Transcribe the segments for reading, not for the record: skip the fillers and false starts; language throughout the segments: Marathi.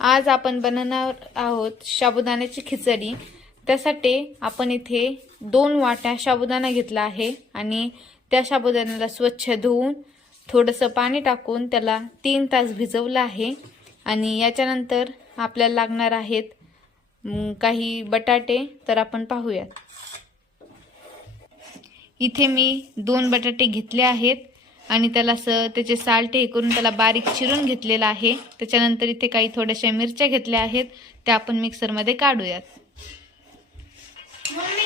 आज आपण बनवणार आहोत साबुदाण्याची खिचडी। त्यासाठी आपण इथे 2 वाट्या साबुदाणा घेतला आहे आणि त्या साबुदाण्याला स्वच्छ धुवून थोडंसं पाणी टाकून त्याला 3 तास भिजवलं आहे। आणि याच्यानंतर आपल्याला लागणार आहेत काही बटाटे, तर आपण पाहूया। इथे मी 2 बटाटे घेतले आहेत आणि त्याला त्याचे साल्ट हे करून त्याला बारीक चिरून घेतलेला आहे। त्याच्यानंतर इथे काही थोड्याशा मिरच्या घेतल्या आहेत, त्या आपण मिक्सर मध्ये काढूयात।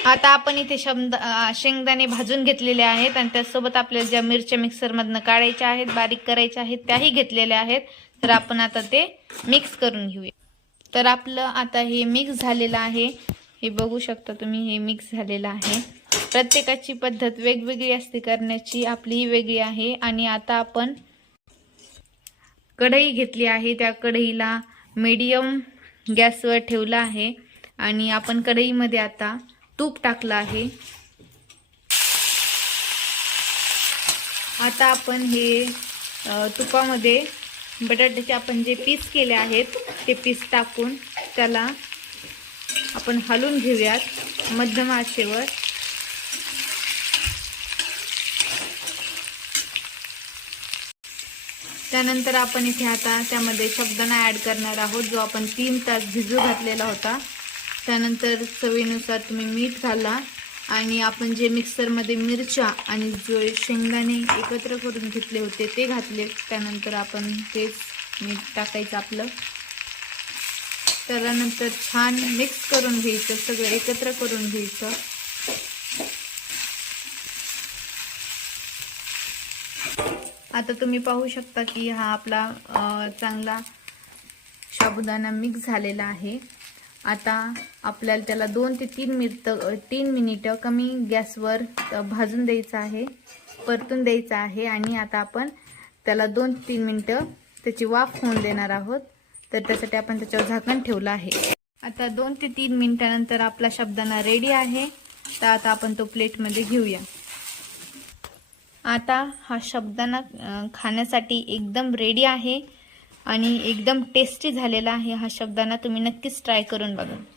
आता आपण इथे शेंगदाणे भाजून घेतलेले आहेत आणि त्यासोबत आपल्याला ज्या मिरच्या मिक्सर मधनं काढायच्या आहेत, बारीक करायच्या आहेत, त्याही घेतलेल्या आहेत। तर आपण आता ते मिक्स करून घेऊया। तर आपलं आता हे मिक्स झालेलं आहे, हे बघू शकता तुम्ही, हे मिक्स झालेलं आहे। प्रत्येकाची पद्धत वेगवेगळी असते करण्याची, आपली ही वेगळी आहे। आणि आता आपण कढई घेतली आहे, त्या कढईला मीडियम गॅसवर ठेवला आहे आणि आपण कढईमध्ये आता तूप टाकलं आहे। आता आपण हे तुपामध्ये बटाट्याचे आपण जे पीस केले आहेत ते पीस टाकून त्याला आपण हलवून घेऊयात मध्यम आचेवर। त्यानंतर आपण इथे आता त्यामध्ये साबुदाणा ॲड करणार आहोत, जो आपण 3 तास भिजू घातलेला होता। त्यानंतर चवीनुसार तुम्ही मीठ घाला आणि आपण जे मिक्सरमध्ये मिरच्या आणि जो शेंगदाणे एकत्र करून घेतले होते ते घातले। त्यानंतर आपण तेच मीठ टाकायचं आपलं। त्यानंतर छान मिक्स करून घ्यायचं, सगळं एकत्र करून घ्यायचं। आता तुम्ही पाहू शकता की हा आपला चांगला साबुदाणा मिक्स झालेला आहे। आता आपल्याला त्याला 2 ते 3 मिनिटं कमी गॅसवर भाजून द्यायचं आहे, परतून द्यायचं आहे। आणि आता आपण त्याला 2 ते 3 मिनिटं त्याची वाफ होऊन देणार आहोत। तर त्यासाठी आपण त्याच्यावर झाकण ठेवलं आहे। आता 2 ते 3 मिनिटानंतर आपला साबुदाणा रेडी आहे। तर आता आपण तो प्लेटमध्ये घेऊया। आता हा साबुदाणा खाण्यासाठी एकदम रेडी आहे आणि एकदम टेस्टी झालेला आहे हा साबुदाणा। तुम्ही नक्कीच ट्राय करून बघा।